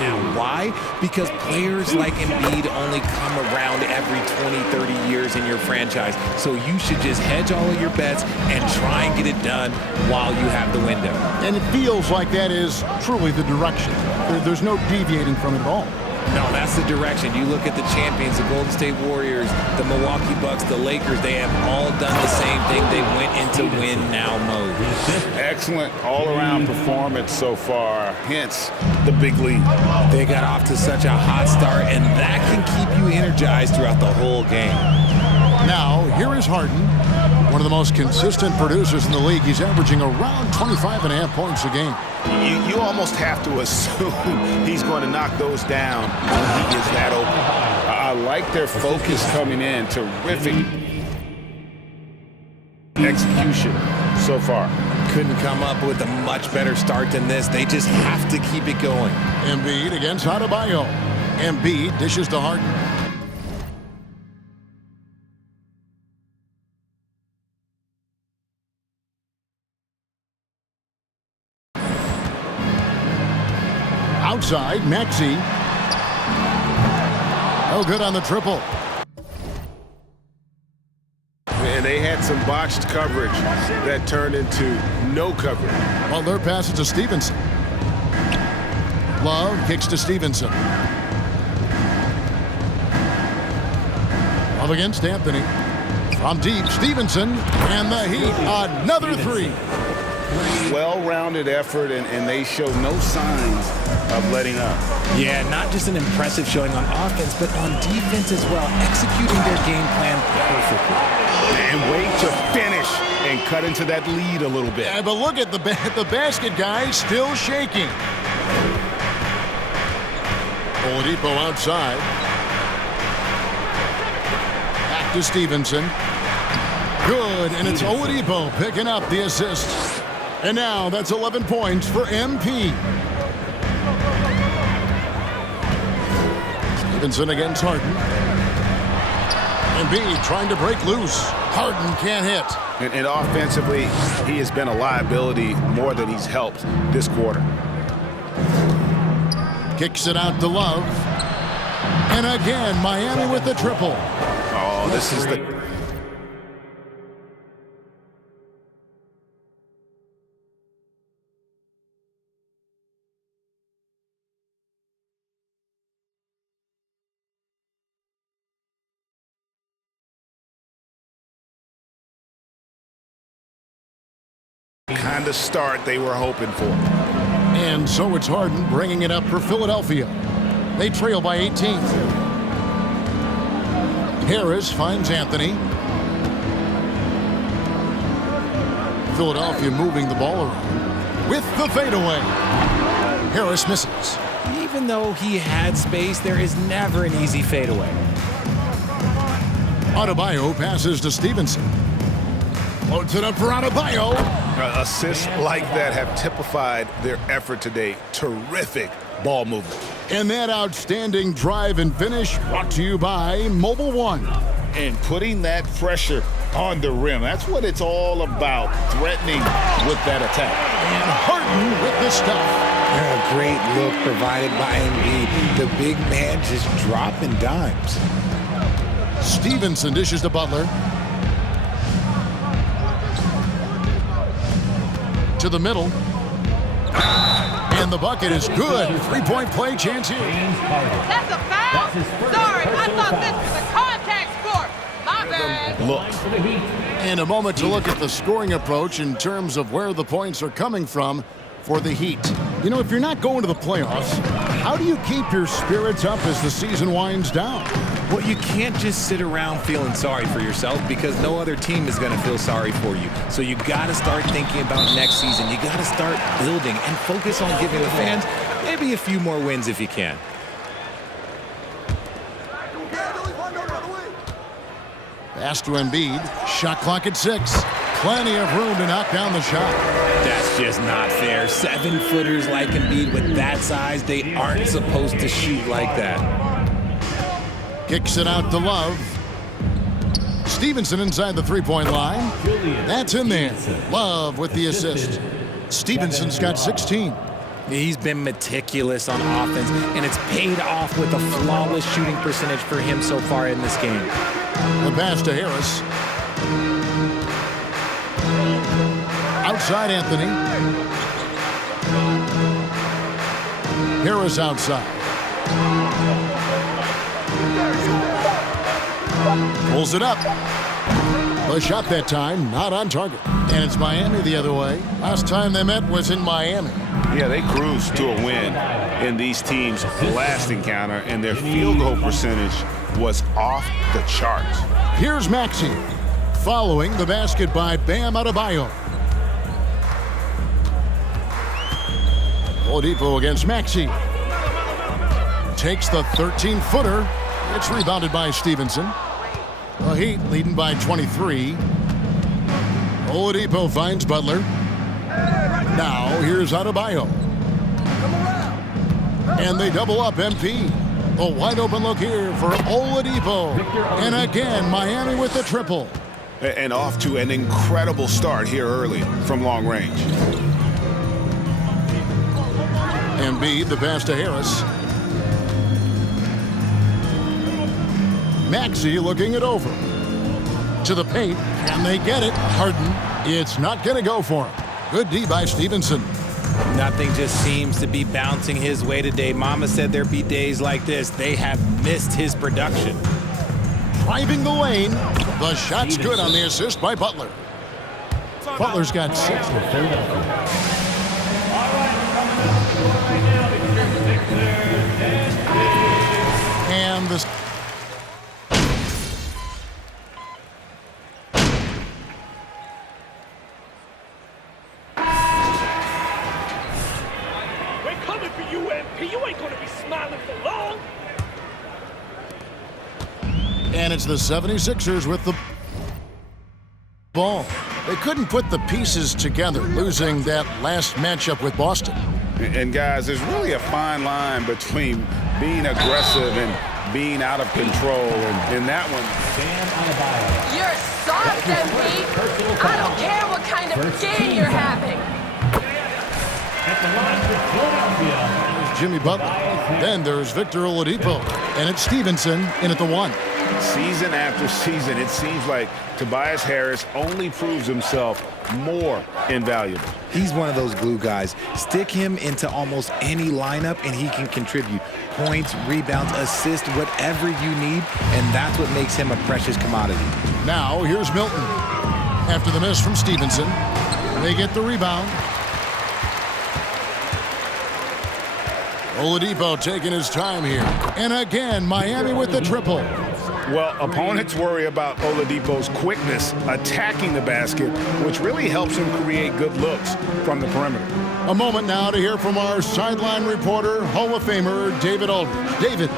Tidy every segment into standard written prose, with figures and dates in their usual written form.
now. Why? Because players like Embiid only come around every 20, 30 years in your franchise. So you should just hedge all of your bets and try and get it done while you have the window. And it feels like that is truly the direction. There's no deviating from it at all. No, that's the direction. You look at the champions, the Golden State Warriors, the Milwaukee Bucks, the Lakers, they have all done the same thing. They went into win-now mode. Excellent all-around performance so far, hence the big lead. They got off to such a hot start, and that can keep you energized throughout the whole game. Now, here is Harden, one of the most consistent producers in the league. He's averaging around 25.5 points a game. You almost have to assume he's going to knock those down when he is that open. I like their focus coming in. Terrific execution so far. Couldn't come up with a much better start than this. They just have to keep it going. Embiid against Adebayo. Embiid dishes to Harden. Outside, Maxey. Oh, good on the triple. And they had some botched coverage that turned into no coverage. Well, their pass is to Stevenson. Love kicks to Stevenson. Love against Anthony. From deep, Stevenson, and the Heat, another three. Well-rounded effort, and they show no signs of letting up. Yeah, not just an impressive showing on offense, but on defense as well, executing their game plan perfectly. And wait to finish and cut into that lead a little bit. Yeah, but look at the basket guy still shaking. Oladipo outside. Back to Stevenson. Good, and it's Oladipo picking up the assist. And now that's 11 points for MP. Stevenson against Harden. Embiid trying to break loose. Harden can't hit. And offensively, he has been a liability more than he's helped this quarter. Kicks it out to Love. And again, Miami with the triple. Oh, this is the... kind of start they were hoping for. And so it's Harden bringing it up for Philadelphia. They trail by 18. Harris finds Anthony. Philadelphia moving the ball around with the fadeaway. Harris misses. Even though he had space, there is never an easy fadeaway. Adebayo passes to Stevenson. Loads it up for Adebayo. Assists like that have typified their effort today. Terrific ball movement. And that outstanding drive and finish brought to you by Mobile One. And putting that pressure on the rim. That's what it's all about, threatening with that attack. And Harden with the stuff. A great look provided by Embiid. The big man just dropping dimes. Stevenson dishes to Butler. To the middle. And the bucket is good. Three-point play chance here. That's a foul? Sorry, I thought this was a contact sport. My bad. Look. And a moment to look at the scoring approach in terms of where the points are coming from for the Heat. You know, if you're not going to the playoffs, how do you keep your spirits up as the season winds down? Well, you can't just sit around feeling sorry for yourself because no other team is going to feel sorry for you. So you got to start thinking about next season. You got to start building and focus on giving the fans maybe a few more wins if you can. Pass to Embiid. Shot clock at 6. Plenty of room to knock down the shot. That's just not fair. 7-footers like Embiid with that size, they aren't supposed to shoot like that. Kicks it out to Love. Stevenson inside the three-point line. That's in there. Love with the assist. Stevenson's got 16. He's been meticulous on offense, and it's paid off with a flawless shooting percentage for him so far in this game. The pass to Harris. Outside Anthony. Harris outside. Pulls it up. The shot that time, not on target. And it's Miami the other way. Last time they met was in Miami. Yeah, they cruised to a win in these teams' last encounter, and their field goal percentage was off the charts. Here's Maxey, following the basket by Bam Adebayo. Oladipo against Maxey. Takes the 13-footer. It's rebounded by Stevenson. The Heat leading by 23. Oladipo finds Butler. Now here's Adebayo. And they double up MP. A wide open look here for Oladipo. And again, Miami with the triple. And off to an incredible start here early from long range. Embiid, the pass to Harris. Maxey looking it over. To the paint, and they get it. Harden, it's not going to go for him. Good D by Stevenson. Nothing just seems to be bouncing his way today. Mama said there'd be days like this. They have missed his production. Driving the lane. The shot's good on the assist by Butler. Butler's got 6. And the And it's the 76ers with the ball. They couldn't put the pieces together, losing that last matchup with Boston. And guys, there's really a fine line between being aggressive and being out of control. And in that one, You're soft, MP. I don't care what kind of game you're having. Jimmy Butler. Then there's Victor Oladipo. And it's Stevenson in at the 1. season after season, it seems like Tobias Harris only proves himself more invaluable. He's one of those glue guys. Stick him into almost any lineup and he can contribute points, rebounds, assists, whatever you need, and that's what makes him a precious commodity. Now here's Milton. After the miss from Stevenson, they get the rebound. Oladipo taking his time here. And again, Miami with the triple. Well, opponents worry about Oladipo's quickness attacking the basket, which really helps him create good looks from the perimeter. A moment now to hear from our sideline reporter, Hall of Famer David Aldridge. David.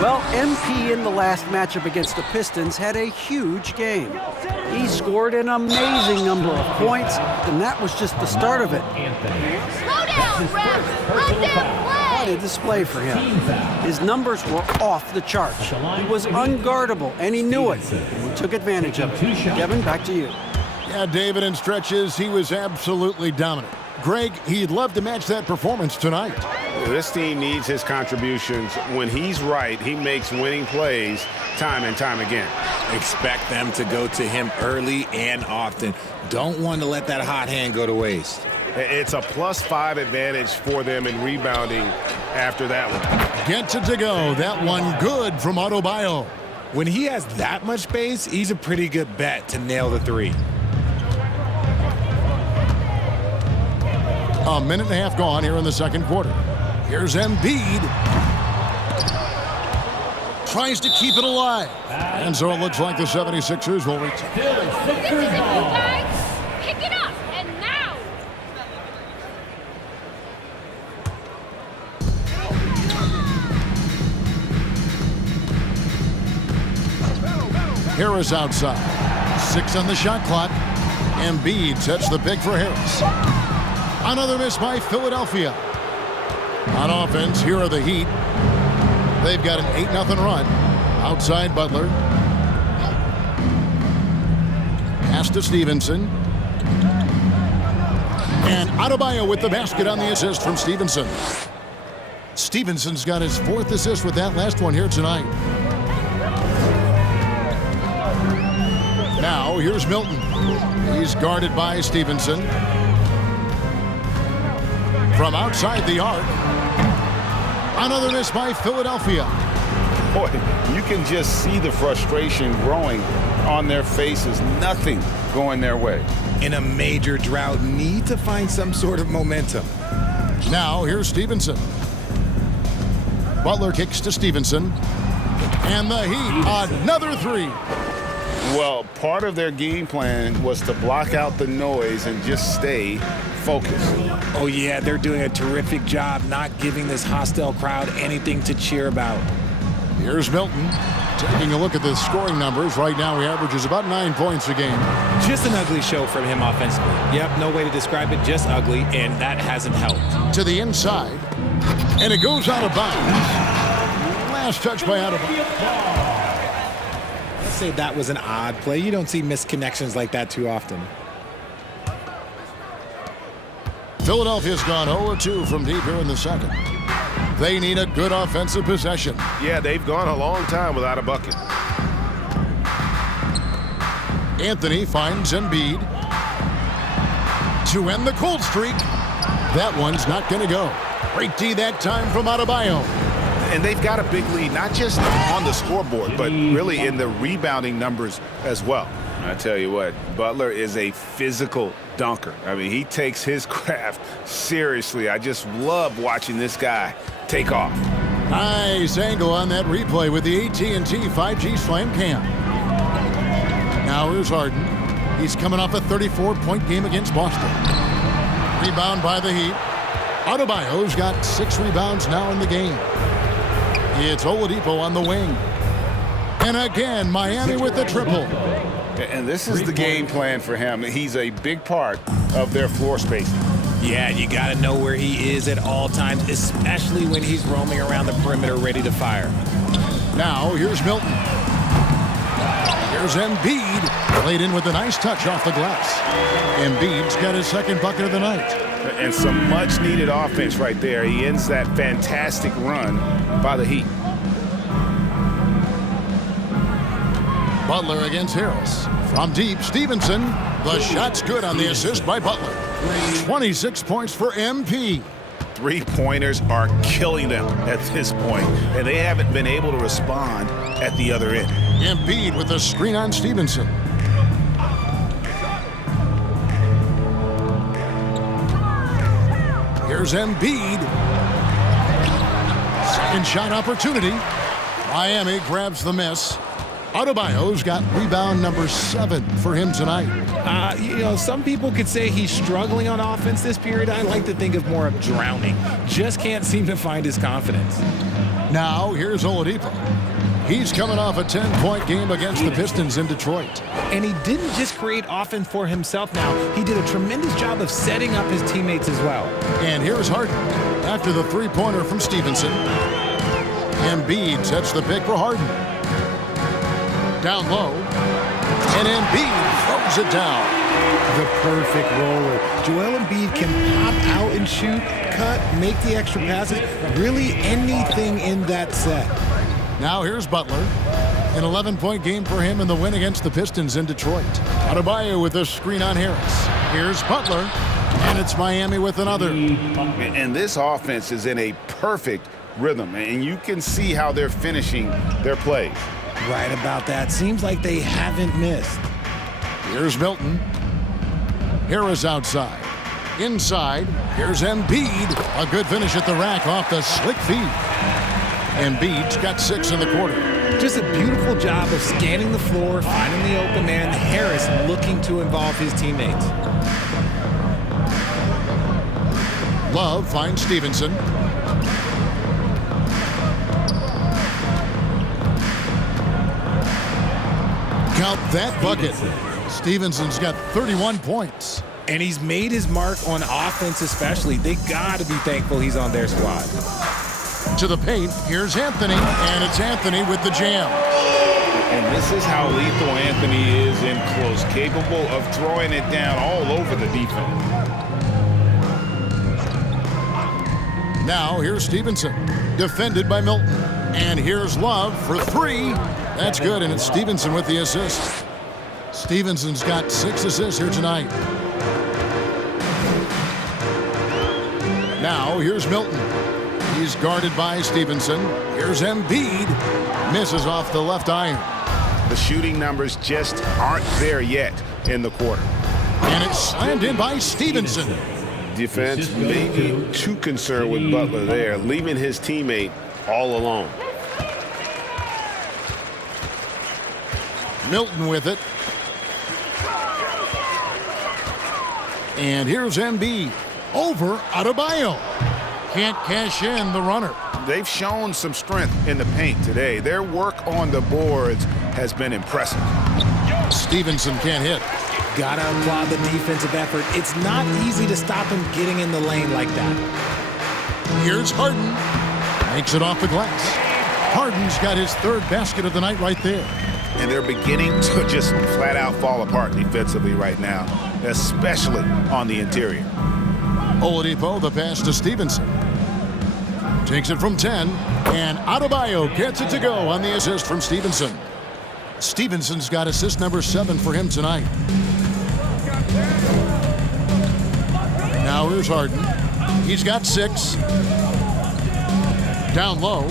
Well, MP in the last matchup against the Pistons had a huge game. He scored an amazing number of points, and that was just the start of it. Slow down, ref. Let them play. What a display for him. His numbers were off the charts. He was unguardable, and he knew it. And he took advantage of it. Kevin, back to you. Yeah, David, in stretches, he was absolutely dominant. Greg, he'd love to match that performance tonight. This team needs his contributions. When he's right, he makes winning plays time and time again. Expect them to go to him early and often. Don't want to let that hot hand go to waste. It's a +5 advantage for them in rebounding after that one. Gets it to go. That one good from Adebayo. When he has that much space, he's a pretty good bet to nail the three. A minute and a half gone here in the second quarter. Here's Embiid. Tries to keep it alive. And so it looks like the 76ers will reach. This is it, you guys. Pick it up, and now. Harris outside. 6 on the shot clock. Embiid sets the pick for Harris. Another miss by Philadelphia. On offense, here are the Heat. They've got an 8-0 run. Outside Butler. Pass to Stevenson. And Adebayo with the basket on the assist from Stevenson. Stevenson's got his 4th assist with that last one here tonight. Now, here's Milton. He's guarded by Stevenson. From outside the arc. Another miss by Philadelphia. Boy, you can just see the frustration growing on their faces. Nothing going their way. In a major drought, need to find some sort of momentum. Now, here's Stevenson. Butler kicks to Stevenson. And the Heat, another 3. Well, part of their game plan was to block out the noise and just stay focused. Oh, yeah, they're doing a terrific job not giving this hostile crowd anything to cheer about. Here's Milton. Taking a look at the scoring numbers. Right now, he averages about 9 points a game. Just an ugly show from him offensively. Yep, no way to describe it, just ugly, and that hasn't helped. To the inside. And it goes out of bounds. Last touch by Adebayo. Let's say that was an odd play. You don't see missed connections like that too often. Philadelphia's gone 0-2 from deep here in the second. They need a good offensive possession. Yeah, they've gone a long time without a bucket. Anthony finds Embiid to end the cold streak. That one's not going to go. Great D that time from Adebayo. And they've got a big lead, not just on the scoreboard, but really in the rebounding numbers as well. I tell you what, Butler is a physical dunker. I mean, he takes his craft seriously. I just love watching this guy take off. Nice angle on that replay with the AT&T 5G Slam Cam. Now here's Harden. He's coming off a 34-point game against Boston. Rebound by the Heat. Adebayo's got 6 rebounds now in the game. It's Oladipo on the wing. And again, Miami with the triple. And this is the game plan for him. He's a big part of their floor spacing. Yeah, you got to know where he is at all times, especially when he's roaming around the perimeter ready to fire. Now, here's Milton. Here's Embiid. Played in with a nice touch off the glass. Embiid's got his 2nd bucket of the night. And some much-needed offense right there. He ends that fantastic run by the Heat. Butler against Harris. From deep, Stevenson. The shot's good on the assist by Butler. 26 points for MP. 3-pointers are killing them at this point, and they haven't been able to respond at the other end. Embiid with the screen on Stevenson. Here's Embiid. Second shot opportunity. Miami grabs the miss. Adebayo's got rebound number 7 for him tonight. Some people could say he's struggling on offense this period. I like to think of more of drowning. Just can't seem to find his confidence. Now, here's Oladipo. He's coming off a 10-point game against the Pistons in Detroit. And he didn't just create offense for himself now. He did a tremendous job of setting up his teammates as well. And here's Harden after the 3-pointer from Stevenson. Embiid sets the pick for Harden. Down low. And Embiid throws it down. The perfect roller. Joel Embiid can pop out and shoot, cut, make the extra passes, really anything in that set. Now here's Butler. An 11-point game for him in the win against the Pistons in Detroit. Adebayo with a screen on Harris. Here's Butler. And it's Miami with another. And this offense is in a perfect rhythm, and you can see how they're finishing their plays. Right about that. Seems like they haven't missed. Here's Milton. Harris outside. Inside, here's Embiid. A good finish at the rack off the slick feed. Embiid's got 6 in the quarter. Just a beautiful job of scanning the floor, finding the open man. Harris looking to involve his teammates. Love finds Stevenson. Count that bucket. Stevenson's got 31 points. And he's made his mark on offense especially. They got to be thankful he's on their squad. To the paint, here's Anthony, and it's Anthony with the jam. And this is how lethal Anthony is in close, capable of throwing it down all over the defense. Now here's Stevenson, defended by Milton. And here's Love for 3. That's good, and it's Stevenson with the assist. Stevenson's got 6 assists here tonight. Now here's Milton. He's guarded by Stevenson. Here's Embiid. Misses off the left iron. The shooting numbers just aren't there yet in the quarter. And it's slammed in by Stevenson. Defense maybe too concerned with Butler there, leaving his teammate all alone. Milton with it. And here's Embiid. Over Adebayo. Can't cash in the runner. They've shown some strength in the paint today. Their work on the boards has been impressive. Stevenson can't hit. Gotta applaud the defensive effort. It's not easy to stop him getting in the lane like that. Here's Harden. Makes it off the glass. Harden's got his 3rd basket of the night right there. And they're beginning to just flat out fall apart defensively right now, especially on the interior. Oladipo, the pass to Stevenson. Takes it from 10, and Adebayo gets it to go on the assist from Stevenson. Stevenson's got assist number 7 for him tonight. Now here's Harden. He's got 6. Down low.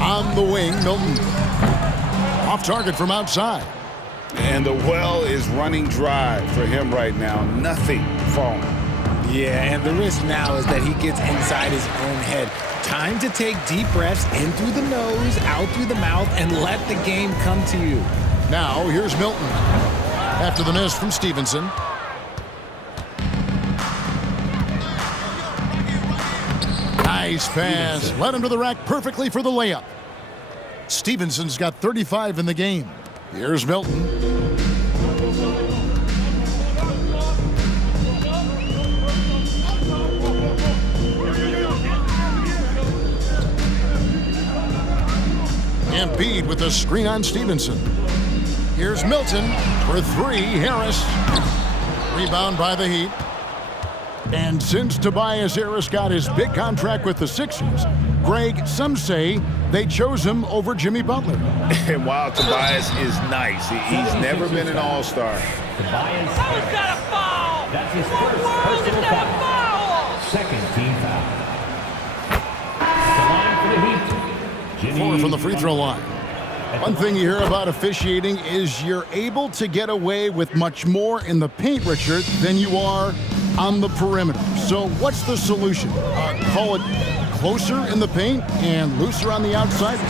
On the wing, Milton. Off target from outside. And the well is running dry for him right now. Nothing falling. Yeah, and the risk now is that he gets inside his own head. Time to take deep breaths in through the nose, out through the mouth, and let the game come to you. Now here's Milton. After the miss from Stevenson. Nice pass. Led him to the rack perfectly for the layup. Stevenson's got 35 in the game. Here's Milton. Embiid with the screen on Stevenson. Here's Milton for 3. Harris. Rebound by the Heat. And since Tobias Harris got his big contract with the Sixers, Greg, some say they chose him over Jimmy Butler. And while Tobias is nice, he's never been an all-star. Who's got a foul? That's his What first world is personal that foul. foul? Second team foul. The line for the Heat. Jimmy 4 from the free throw line. One thing you hear about officiating is you're able to get away with much more in the paint, Richard, than you are on the perimeter. So what's the solution? Call it closer in the paint and looser on the outside?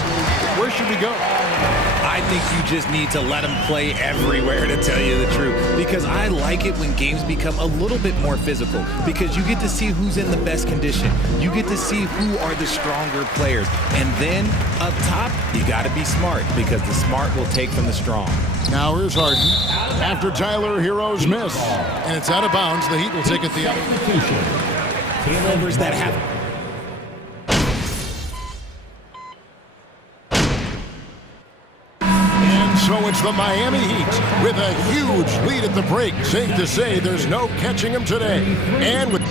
Where should we go? I think you just need to let him play everywhere, to tell you the truth. Because I like it when games become a little bit more physical. Because you get to see who's in the best condition. You get to see who are the stronger players. And then up top, you got to be smart. Because the smart will take from the strong. Now here's Harden. After Tyler Hero's miss. And it's out of bounds. The Heat will take it the other. Turnovers that happen. So it's the Miami Heat with a huge lead at the break. Safe to say there's no catching them today. And with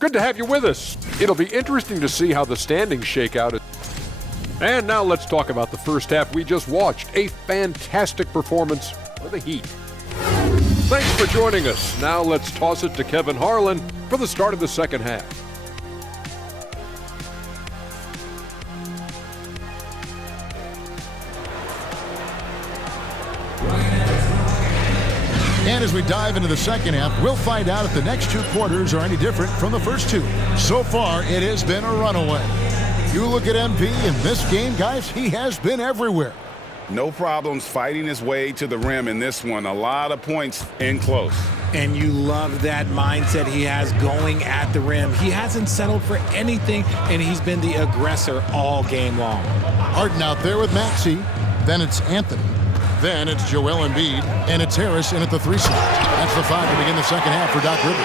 Good to have you with us. It'll be interesting to see how the standings shake out. And now let's talk about the first half we just watched. A fantastic performance for the Heat. Thanks for joining us. Now let's toss it to Kevin Harlan for the start of the second half. And as we dive into the second half, we'll find out if the next 2 quarters are any different from the first 2. So far, it has been a runaway. You look at MP in this game, guys, he has been everywhere. No problems fighting his way to the rim in this one. A lot of points in close. And you love that mindset he has going at the rim. He hasn't settled for anything, and he's been the aggressor all game long. Harden out there with Maxey. Then it's Anthony. Then it's Joel Embiid. And it's Harris in at the 3 slot. That's the 5 to begin the second half for Doc Rivers.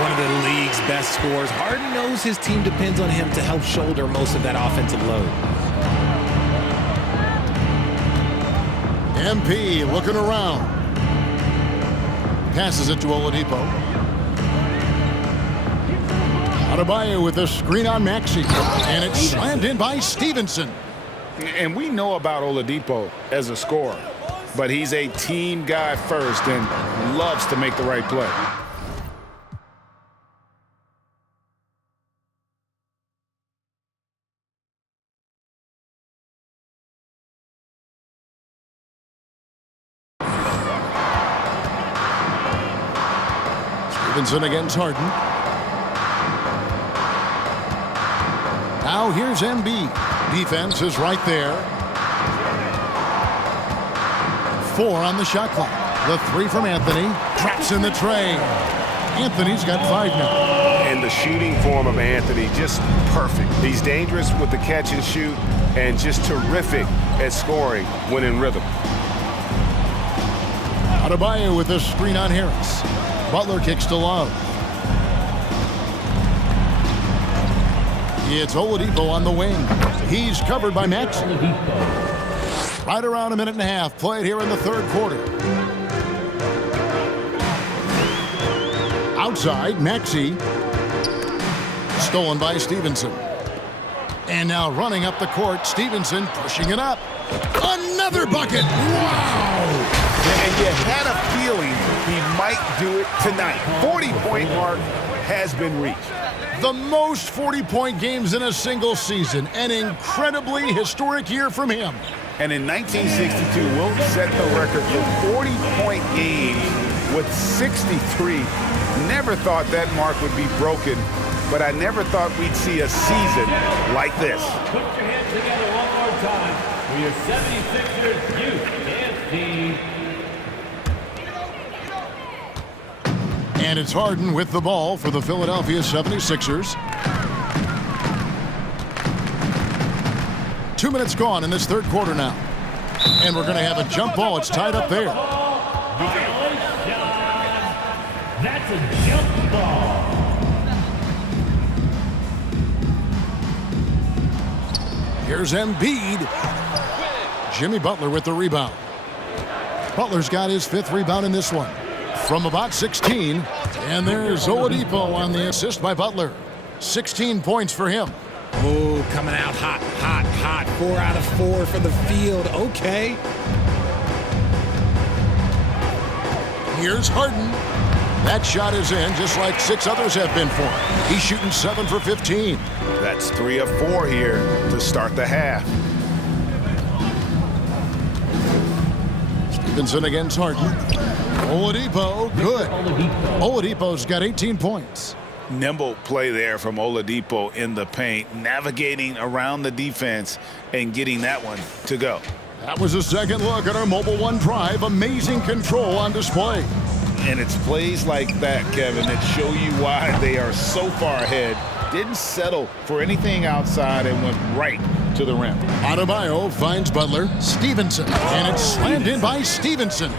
One of the league's best scorers. Harden knows his team depends on him to help shoulder most of that offensive load. MP looking around. Passes it to Oladipo. Adebayo with a screen on Maxey. And it's slammed in by Stevenson. And we know about Oladipo as a scorer, but he's a team guy first and loves to make the right play. Stevenson against Harden. Now here's Embiid. Defense is right there. 4 on the shot clock. The 3 from Anthony. Drops in the tray. Anthony's got 5 now. And the shooting form of Anthony, just perfect. He's dangerous with the catch and shoot and just terrific at scoring when in rhythm. Adebayo with a screen on Harris. Butler kicks to Love. It's Oladipo on the wing. He's covered by Maxey. Right around a minute and a half played here in the third quarter. Outside, Maxey. Stolen by Stevenson. And now running up the court, Stevenson pushing it up. Another bucket! Wow! And you had a feeling he might do it tonight. 40-point mark has been reached. The most 40-point games in a single season. An incredibly historic year from him. And in 1962, Wilt set the record for 40-point games with 63. Never thought that mark would be broken, but I never thought we'd see a season like this. Put your hands together one more time for your 76ers youth dance team. And it's Harden with the ball for the Philadelphia 76ers. 2 minutes gone in this third quarter now. And we're going to have a jump ball. It's tied up there. That's a jump ball. Here's Embiid. Jimmy Butler with the rebound. Butler's got his 5th rebound in this one. From about 16, and there's Oladipo on the assist by Butler. 16 points for him. Oh, coming out hot, hot, hot. 4 out of 4 for the field. Okay. Here's Harden. That shot is in, just like 6 others have been for him. He's shooting 7 for 15. That's 3 of 4 here to start the half. Stevenson against Harden. Oladipo, good. Oladipo's got 18 points. Nimble play there from Oladipo in the paint, navigating around the defense and getting that one to go. That was a second look at our Mobile One drive. Amazing control on display. And it's plays like that, Kevin, that show you why they are so far ahead. Didn't settle for anything outside and went right to the rim. Adebayo finds Butler. Stevenson. And it's slammed in by Stevenson.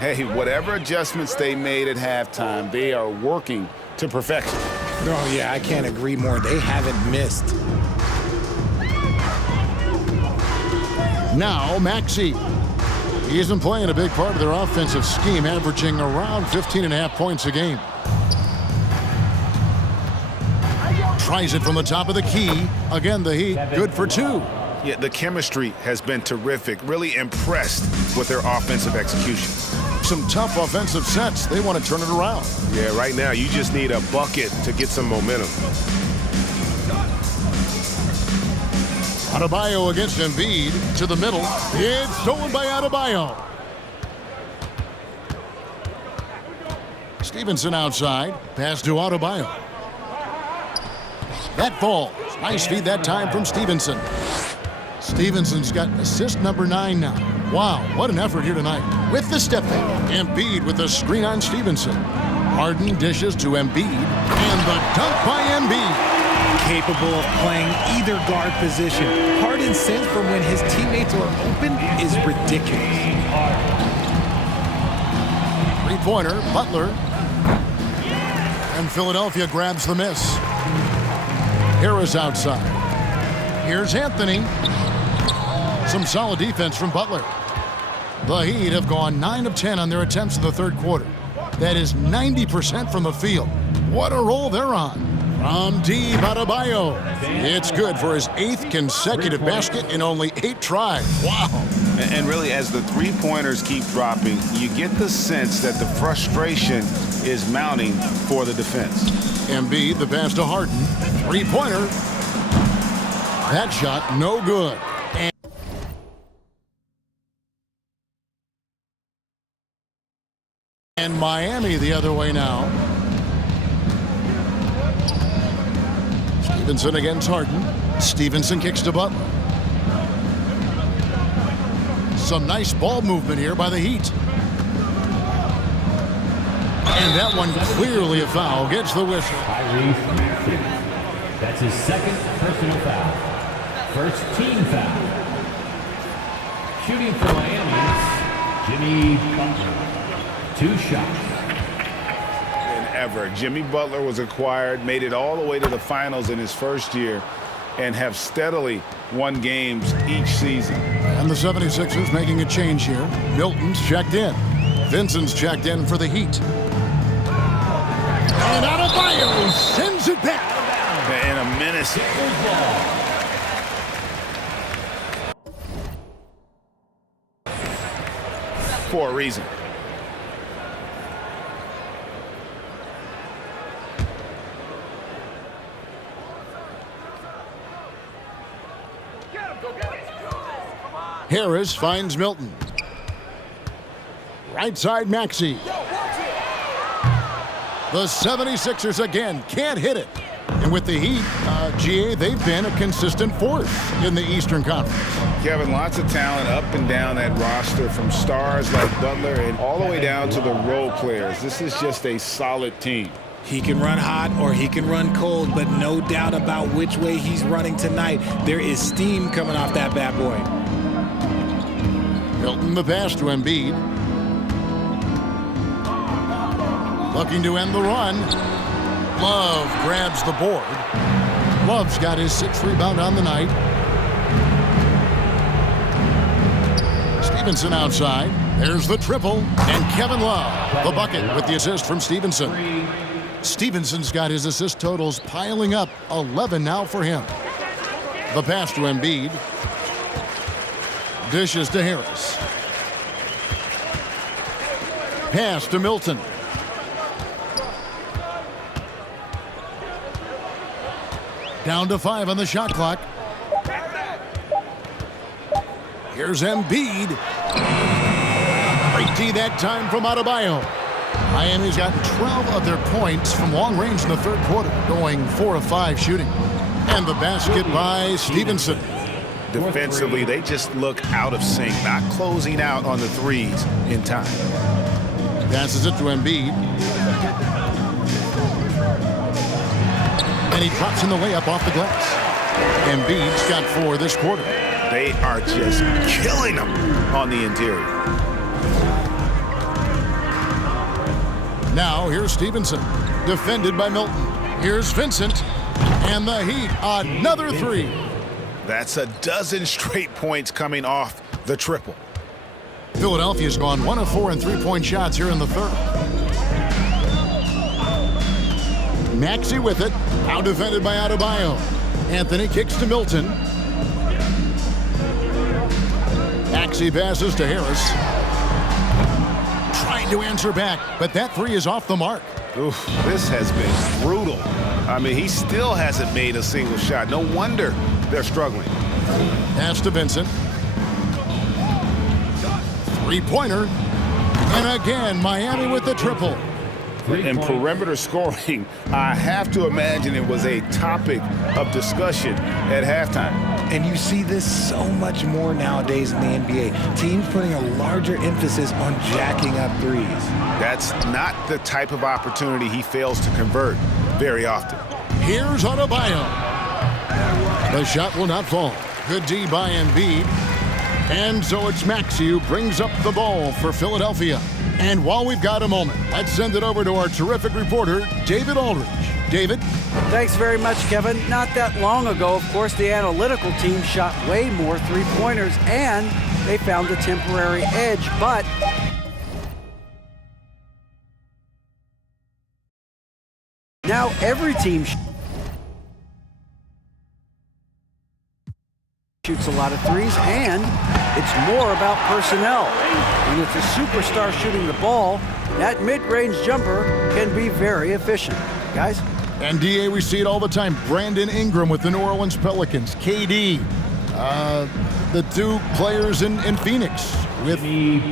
Hey, whatever adjustments they made at halftime, they are working to perfection. Oh, yeah, I can't agree more. They haven't missed. Now, Maxey. He isn't playing a big part of their offensive scheme, averaging around 15.5 points a game. Tries it from the top of the key. Again, the Heat, good for 2. Yeah, the chemistry has been terrific. Really impressed with their offensive execution. Some tough offensive sets. They want to turn it around. Yeah, right now you just need a bucket to get some momentum. Adebayo against Embiid to the middle. It's stolen by Adebayo. Stevenson outside. Pass to Adebayo. That falls. Nice feed that time from Stevenson. Stevenson's got assist number 9 now. Wow, what an effort here tonight. With the step back. Embiid with the screen on Stevenson. Harden dishes to Embiid. And the dunk by Embiid. Capable of playing either guard position. Harden's sense for when his teammates are open is ridiculous. Three-pointer, Butler. And Philadelphia grabs the miss. Harris outside. Here's Anthony. Some solid defense from Butler. The Heat have gone 9 of 10 on their attempts in the third quarter. That is 90% from the field. What a roll they're on. From deep, Adebayo. It's good for his 8th consecutive basket in only 8 tries. Wow. And really, as the three-pointers keep dropping, you get the sense that the frustration is mounting for the defense. Embiid, the pass to Harden. Three-pointer. That shot, no good. And Miami the other way now. Stevenson against Harden. Stevenson kicks to Butler. Some nice ball movement here by the Heat. And that one clearly a foul. Gets the whistle. Tyrese Maxey. That's his 2nd personal foul. First team foul. Shooting for Miami, Jimmy Butler. 2 shots. Ever. Jimmy Butler was acquired, made it all the way to the finals in his first year, and have steadily won games each season. And the 76ers making a change here. Milton's checked in. Vincent's checked in for the Heat. And Adebayo sends it back. And a menace. For a reason. Harris finds Milton. Right side, Maxey. The 76ers again can't hit it. And with the Heat, GA, they've been a consistent force in the Eastern Conference. Kevin, lots of talent up and down that roster, from stars like Butler and all the way down to the role players. This is just a solid team. He can run hot or he can run cold, but no doubt about which way he's running tonight. There is steam coming off that bad boy. Milton the pass to Embiid. Looking to end the run. Love grabs the board. Love's got his 6th rebound on the night. Stevenson outside. There's the triple. And Kevin Love, the bucket with the assist from Stevenson. Stevenson's got his assist totals piling up. 11 now for him. The pass to Embiid. Dishes to Harris. Pass to Milton. Down to 5 on the shot clock. Here's Embiid. Great D that time from Adebayo. Miami's got 12 of their points from long range in the third quarter, going 4 of 5 shooting. And the basket by Stevenson. Defensively, they just look out of sync, not closing out on the threes in time. Passes it to Embiid. And he drops in the layup off the glass. Embiid's got 4 this quarter. They are just killing them on the interior. Now here's Stevenson, defended by Milton. Here's Vincent, and the Heat, another 3. That's a dozen straight points coming off the triple. Philadelphia's gone 1 of 4 in 3-point shots here in the third. Maxey with it, now defended by Adebayo. Anthony kicks to Milton. Maxey passes to Harris. Trying to answer back, but that 3 is off the mark. Oof, this has been brutal. I mean, he still hasn't made a single shot. No wonder they're struggling. Pass to Vincent. 3-pointer. And again, Miami with the triple. In perimeter scoring, I have to imagine it was a topic of discussion at halftime. And you see this so much more nowadays in the NBA. Teams putting a larger emphasis on jacking up threes. That's not the type of opportunity he fails to convert very often. Here's Adebayo. The shot will not fall. Good D by Embiid. And so it's Maxey who brings up the ball for Philadelphia. And while we've got a moment, let's send it over to our terrific reporter, David Aldridge. David? Thanks very much, Kevin. Not that long ago, of course, the analytical team shot way more three-pointers, and they found a temporary edge, but now every team shoots a lot of threes, and it's more about personnel. When it's a superstar shooting the ball, that mid-range jumper can be very efficient. Guys? And DA, we see it all the time. Brandon Ingram with the New Orleans Pelicans. KD, the two players in Phoenix with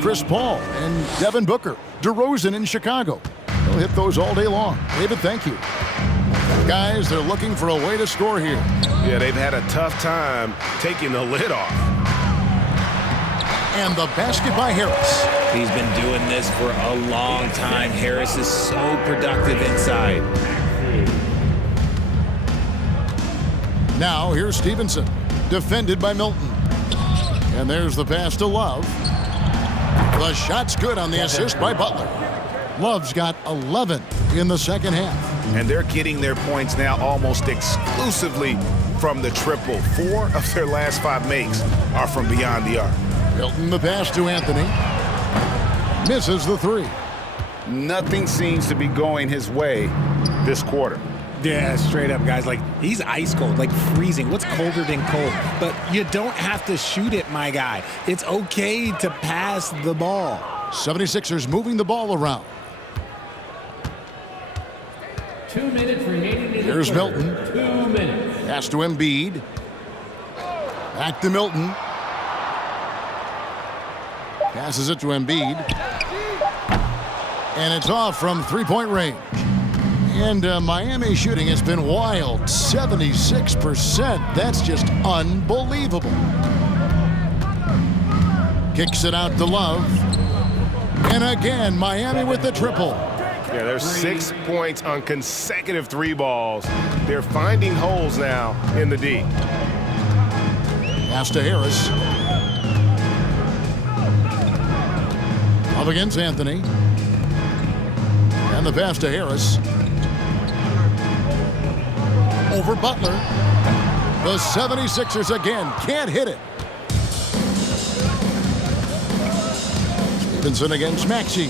Chris Paul and Devin Booker. DeRozan in Chicago. They'll hit those all day long. David, thank you. Guys, they're looking for a way to score here. Yeah, they've had a tough time taking the lid off. And the basket by Harris. He's been doing this for a long time. Harris is so productive inside. Now, here's Stevenson, defended by Milton. And there's the pass to Love. The shot's good on the assist by Butler. Love's got 11 in the second half. And they're getting their points now almost exclusively from the triple. 4 of their last 5 makes are from beyond the arc. Milton the pass to Anthony. Misses the 3. Nothing seems to be going his way this quarter. Yeah, straight up, guys. Like, he's ice cold, like freezing. What's colder than cold? But you don't have to shoot it, my guy. It's okay to pass the ball. 76ers moving the ball around. 2 minutes remaining in Here's the third. Milton. 2 minutes. Pass to Embiid. Back to Milton. Passes it to Embiid. And it's off from three-point range. And Miami shooting has been wild. 76%. That's just unbelievable. Kicks it out to Love. And again, Miami with the triple. Yeah, there's 6 points on consecutive 3 balls. They're finding holes now in the D. Pass to Harris. Up against Anthony. And the pass to Harris. Over Butler. The 76ers again can't hit it. Stevenson against Maxey.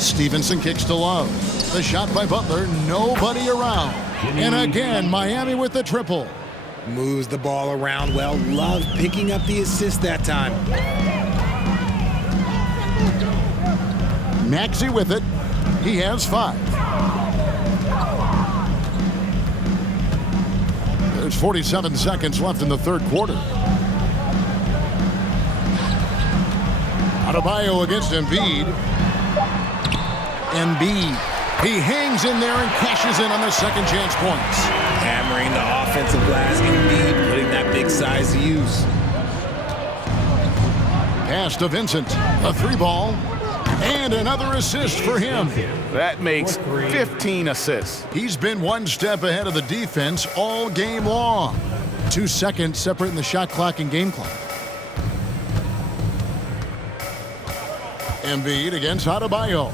Stevenson kicks to Love. The shot by Butler, nobody around. And again, Miami with the triple. Moves the ball around well. Love picking up the assist that time. Maxey with it. He has 5. There's 47 seconds left in the third quarter. Adebayo against Embiid. Embiid. He hangs in there and cashes in on the second chance points. Hammering the offensive glass. Embiid putting that big size to use. Pass to Vincent. A 3-ball. And another assist for him. That makes 15 assists. He's been one step ahead of the defense all game long. 2 seconds separating the shot clock and game clock. Embiid against Adebayo.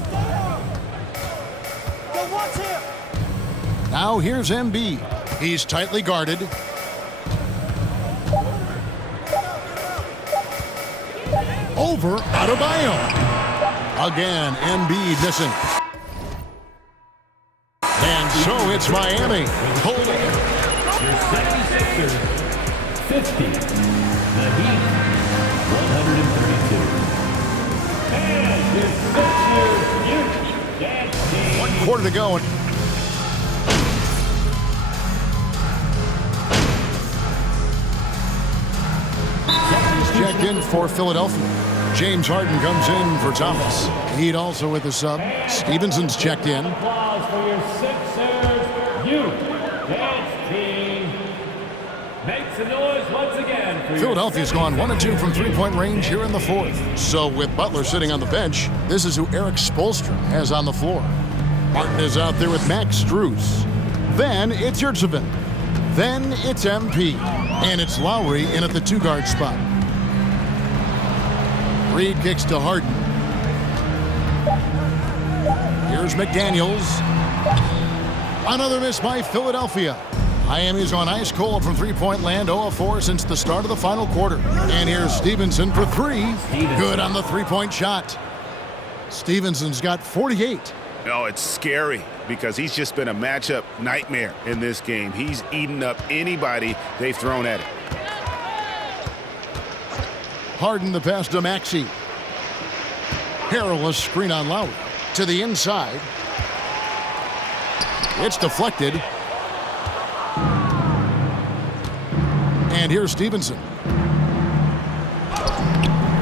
Now here's Embiid. He's tightly guarded. Over Adebayo. Again, Embiid missing. And so it's Miami. Holding it. Your 76ers, 50. The Heat, 132. And your Sixers, dance team. 1 quarter to go. Checked in for Philadelphia. James Harden comes in for Thomas. Heat also with the sub. Stevenson's checked in. Applause for your Sixers youth dance team. Make some noise once again for Philadelphia's gone 1 of 2 from three-point range here in the fourth. So with Butler sitting on the bench, this is who Eric Spoelstra has on the floor. Martin is out there with Max Strus. Then it's Yurtseven. Then it's MP. And it's Lowry in at the 2-guard spot. Reed kicks to Harden. Here's McDaniels. Another miss by Philadelphia. Miami's on ice cold from three-point land, 0 of 4 since the start of the final quarter. And here's Stevenson for 3. Good on the three-point shot. Stevenson's got 48. No, it's scary because he's just been a matchup nightmare in this game. He's eaten up anybody they've thrown at him. Harden the pass to Maxey. Harrell a screen on Lowry. To the inside. It's deflected. And here's Stevenson.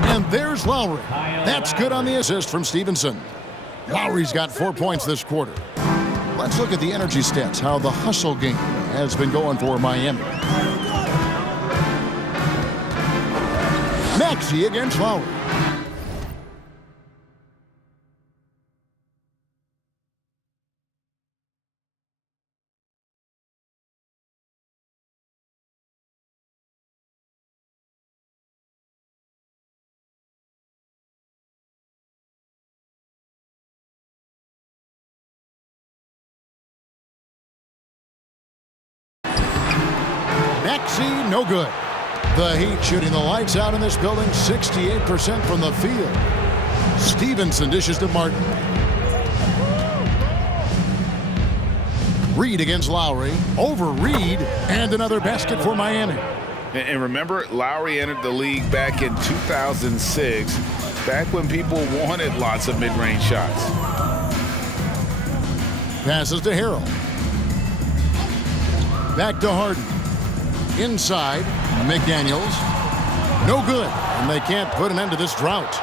And there's Lowry. That's good on the assist from Stevenson. Lowry's got 4 points this quarter. Let's look at the energy stats, how the hustle game has been going for Miami. Maxey against Lowry. Maxey, no good. The Heat shooting the lights out in this building, 68% from the field. Stevenson dishes to Martin. Reed against Lowry. Over Reed, and another basket for Miami. And remember, Lowry entered the league back in 2006, back when people wanted lots of mid-range shots. Passes to Harrell. Back to Harden. Inside, McDaniels. No good, and they can't put an end to this drought.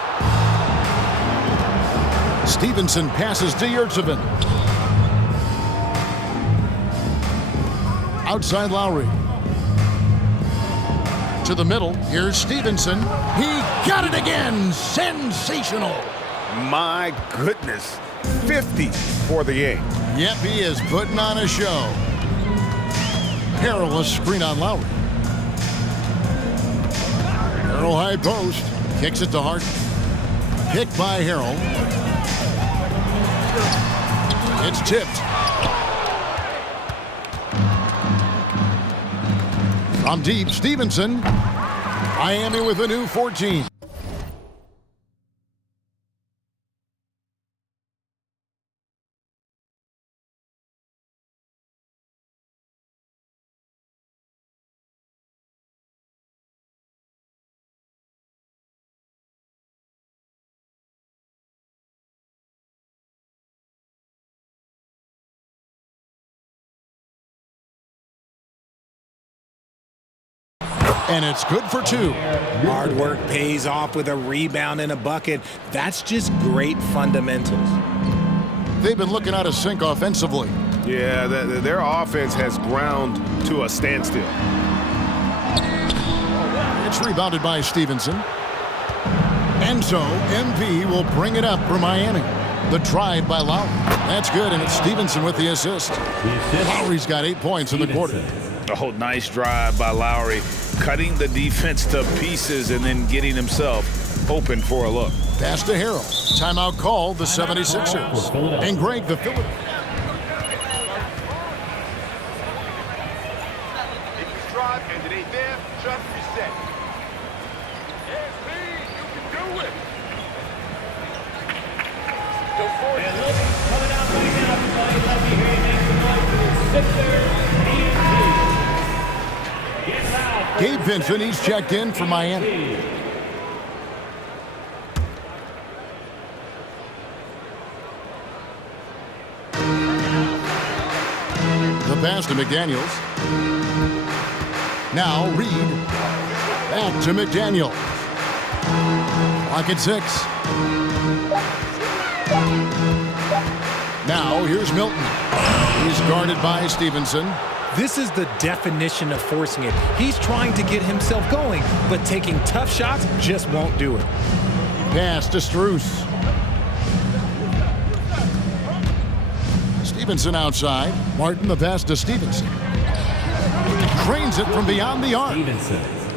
Stevenson passes to Yurtseven. Outside Lowry. To the middle, here's Stevenson. He got it again! Sensational! My goodness, 50 for the game. Yep, he is putting on a show. Harrell a screen on Lowry. Harrell high post. Kicks it to Harden. Picked by Harrell. It's tipped. From deep, Stevenson. Miami with a new 14. And it's good for 2. Hard work pays off with a rebound and a bucket. That's just great fundamentals. They've been looking out of sync offensively. Yeah, their offense has ground to a standstill. It's rebounded by Stevenson. And so MP will bring it up for Miami. The drive by Lowry. That's good, and it's Stevenson with the assist. Lowry's got 8 points in the quarter. Oh, nice drive by Lowry, cutting the defense to pieces and then getting himself open for a look. Pass to Harrell. Timeout called the 76ers. And Greg, the Phillies. And it ain't there, just reset. Yes, you can do it. Go for it. And look, coming out right now, everybody, let me hear you make some noise for the Sixers. Gabe Vincent, he's checked in for Miami. The pass to McDaniels. Now Reed. Back to McDaniels. Clock at 6. Now here's Milton. He's guarded by Stevenson. This is the definition of forcing it. He's trying to get himself going, but taking tough shots just won't do it. Pass to Strus. Stevenson outside. Martin the pass to Stevenson. Trains it from beyond the arc.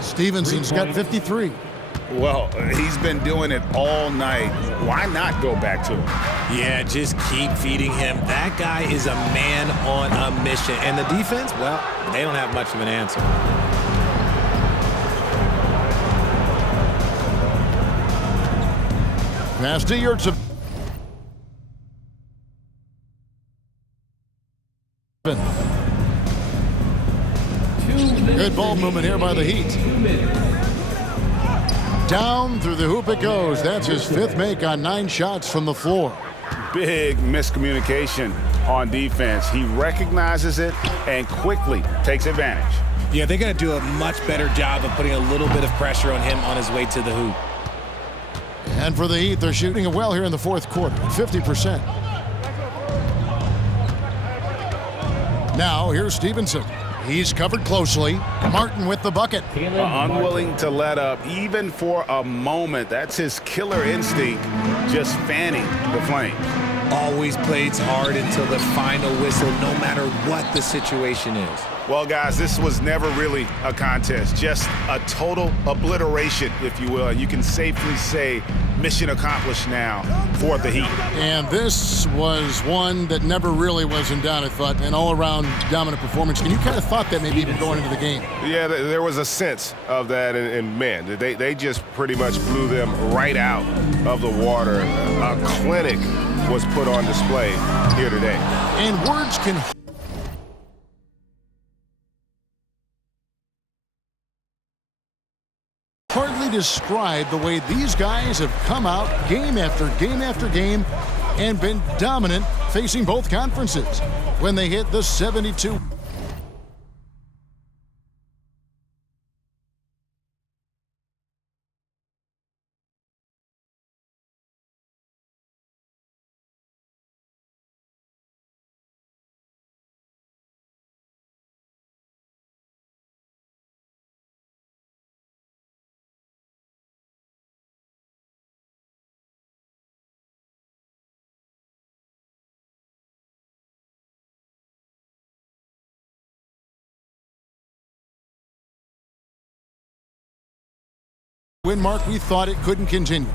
Stevenson's got 53. Well, he's been doing it all night. Why not go back to him? Yeah, just keep feeding him. That guy is a man on a mission. And the defense, well, they don't have much of an answer. Pass to Yurtseven. Good ball movement here by the Heat. Down through the hoop it goes. That's his 5th make on 9 shots from the floor. Big miscommunication on defense. He recognizes it and quickly takes advantage. Yeah, they got to do a much better job of putting a little bit of pressure on him on his way to the hoop. And for the Heat, they're shooting it well here in the 4th quarter, 50%. Now, here's Stevenson. He's covered closely. Martin with the bucket. Unwilling to let up even for a moment. That's his killer instinct, just fanning the flames. Always plays hard until the final whistle, no matter what the situation is. Well, guys, this was never really a contest, just a total obliteration, if you will. And you can safely say mission accomplished now for the Heat. And this was one that never really was in doubt, I thought, an all-around dominant performance. And you kind of thought that maybe even going into the game. Yeah, there was a sense of that, and man, they just pretty much blew them right out of the water. A clinic was put on display here today. And words can hardly describe the way these guys have come out game after game after game and been dominant facing both conferences when they hit the 72. Win mark, we thought it couldn't continue.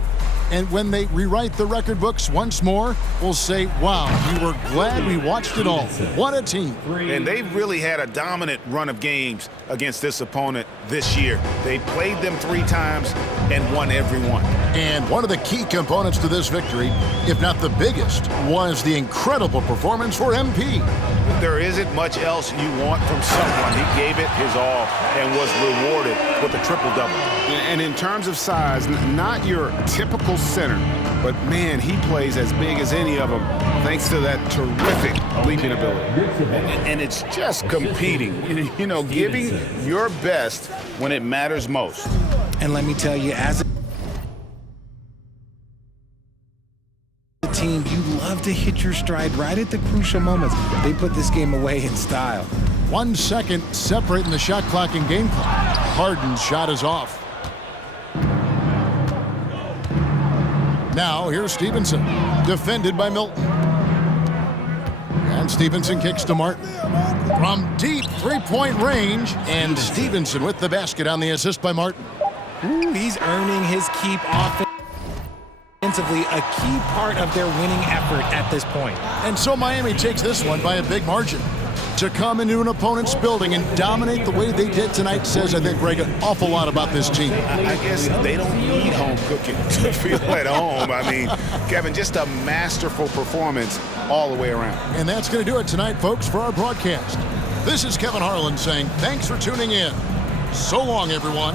And when they rewrite the record books once more, we'll say, wow, we were glad we watched it all. What a team. And they've really had a dominant run of games against this opponent this year. They played them 3 times and won every one. And one of the key components to this victory, if not the biggest, was the incredible performance for MP. There isn't much else you want from someone. He gave it his all and was rewarded with a triple-double. And in terms of size, not your typical center, but man, he plays as big as any of them thanks to that terrific leaping ability. And it's just competing, you know, giving your best when it matters most. And let me tell you, as a team, you love to hit your stride right at the crucial moments. They put this game away in style. 1 second separating the shot clock and game clock. Harden's shot is off. Now, here's Stevenson, defended by Milton. And Stevenson kicks to Martin. From deep three-point range, and Stevenson with the basket on the assist by Martin. Ooh, he's earning his keep offensively, a key part of their winning effort at this point. And so Miami takes this one by a big margin. To come into an opponent's building and dominate the way they did tonight says, I think, Greg, an awful lot about this team. I guess they don't need home cooking to feel at home. I mean, Kevin, just a masterful performance all the way around. And that's going to do it tonight, folks, for our broadcast. This is Kevin Harlan saying thanks for tuning in. So long, everyone.